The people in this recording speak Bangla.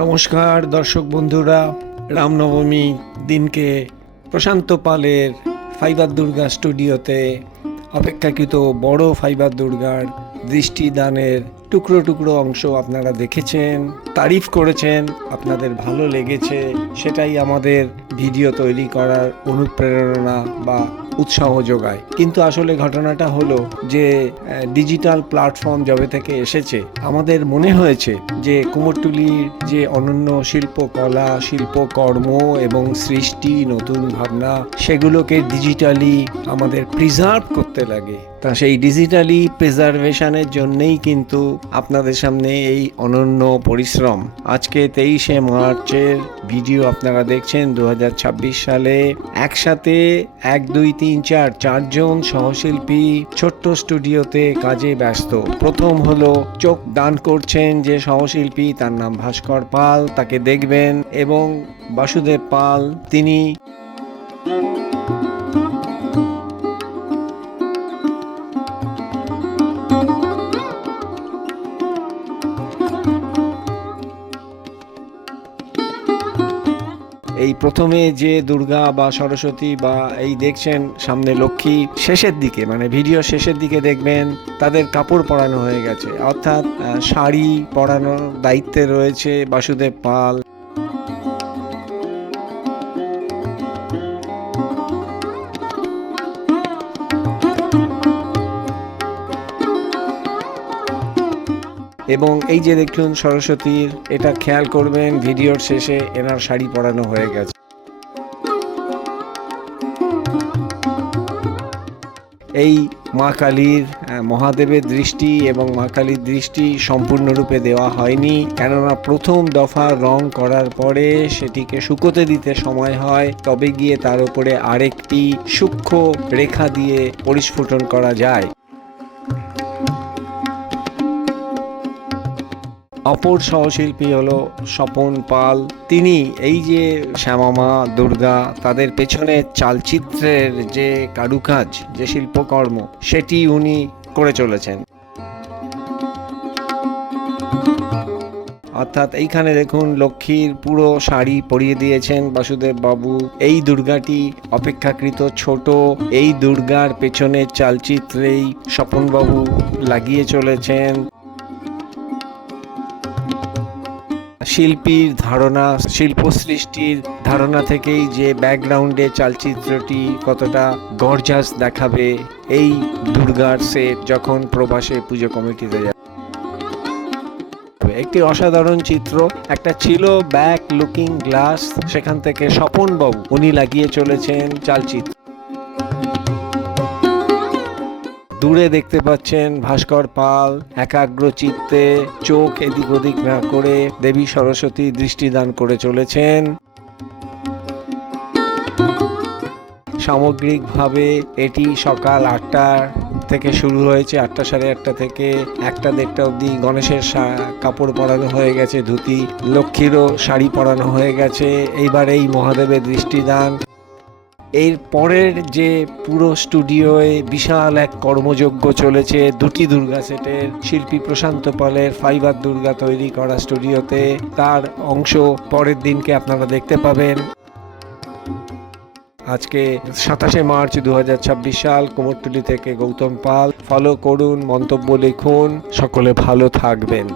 নমস্কার দর্শক বন্ধুরা, রামনবমী দিনকে প্রশান্ত পালের ফাইবার দুর্গা স্টুডিওতে অপেক্ষাকৃত বড় ফাইবার দুর্গার দৃষ্টিদানের টুকরো টুকরো অংশ আপনারা দেখেছেন, তারিফ করেছেন, আপনাদের ভালো লেগেছে, সেটাই আমাদের ভিডিও তৈরি করার অনুপ্রেরণা বা উৎসাহ যোগায়। কিন্তু আসলে ঘটনাটা হলো যে ডিজিটাল প্ল্যাটফর্ম যবে থেকে এসেছে, আমাদের মনে হয়েছে যে কুমোরটুলির যে অনন্য শিল্পকলা, শিল্পকর্ম এবং সৃষ্টি, নতুন ভাবনা, সেগুলোকে ডিজিটালি আমাদের প্রিজার্ভ করতে লাগে। তা সেই ডিজিটালি প্রিজার্ভেশনের জন্যই কিন্তু আপনাদের সামনে এই অনন্য পরিশ্রম। আজকে 23শে মার্চের ভিডিও আপনারা দেখছেন 2026 সালে। একসাথে 1 2 3 4 4জন সহশিল্পী ছোট্ট স্টুডিওতে কাজে ব্যস্ত। প্রথম হলো চোখ দান করছেন যে সহশিল্পী, তার নাম ভাস্কর পাল, তাকে দেখবেন, এবং বাসুদেব পাল, তিনি এই প্রথমে যে দুর্গা বা সরস্বতী বা এই দেখছেন সামনে লক্ষ্মী, শেষের দিকে মানে ভিডিও শেষের দিকে দেখবেন তাদের কাপড় পরানো হয়ে গেছে, অর্থাৎ শাড়ি পরানোর দায়িত্বে রয়েছে বাসুদেব পাল। এবং এই যে দেখুন সরস্বতীর, এটা খেয়াল করবেন ভিডিওর শেষে এনার শাড়ি পরানো হয়ে গেছে। এই মা কালীর, মহাদেবের দৃষ্টি এবং মা কালীর দৃষ্টি সম্পূর্ণরূপে দেওয়া হয়নি, কেননা প্রথম দফা রং করার পরে সেটিকে শুকোতে দিতে সময় হয়, তবে গিয়ে তার উপরে আরেকটি সূক্ষ্ম রেখা দিয়ে পরিস্ফুটন করা যায়। অপর সহশিল্পী হলো স্বপন পাল। তিনি এই যে শ্যামামা, দুর্গা, তাদের পেছনে চালচিত্রের যে কারুকাজ, যে শিল্পকর্ম, সেটি উনি করে চলেছেন। অর্থাৎ এইখানে দেখুন লক্ষ্মীর পুরো শাড়ি পরিয়ে দিয়েছেন বাসুদেব বাবু। এই দুর্গাটি অপেক্ষাকৃত ছোট, এই দুর্গার পেছনের চালচিত্রেই স্বপন বাবু লাগিয়ে চলেছেন। শিল্পীর ধারণা, শিল্প সৃষ্টির ধারণা থেকেই যে ব্যাকগ্রাউন্ডে চালচিত্রটি কতটা গর্জাস দেখাবে, এই দুর্গার সেট যখন প্রবাসে পুজো কমিটিতে যাবে। একটি অসাধারণ চিত্র, একটা ছিল ব্যাক লুকিং গ্লাস, সেখান থেকে স্বপন বাবু উনি লাগিয়ে চলেছেন চালচিত্র। দূরে দেখতে পাচ্ছেন ভাস্কর পাল একাগ্র চিত্তে, চোখ এদিক ওদিক না করে দেবী সরস্বতী দৃষ্টিদান করে চলেছেন। সামগ্রিকভাবে এটি সকাল 8টা থেকে শুরু হয়েছে, 8টা সাড়ে 8টা থেকে 1টা-1.5টা অবধি গণেশের কাপড় পরানো হয়ে গেছে, ধুতি, লক্ষ্মীরও শাড়ি পরানো হয়ে গেছে। এইবার এই মহাদেবের দৃষ্টিদান। এর পরের যে পুরো স্টুডিওয়ে বিশাল এক কর্মযজ্ঞ চলেছে দুটি দুর্গা সেটের, শিল্পী প্রশান্ত পালের ফাইবার দুর্গা তৈরি করা স্টুডিওতে। তার অংশ পরের দিনকে আপনারা দেখতে পাবেন। আজকে 27শে মার্চ 2026 সাল। কুমোরটুলি থেকে গৌতম পাল। ফলো করুন, মন্তব্য লিখুন, সকলে ভালো থাকবেন।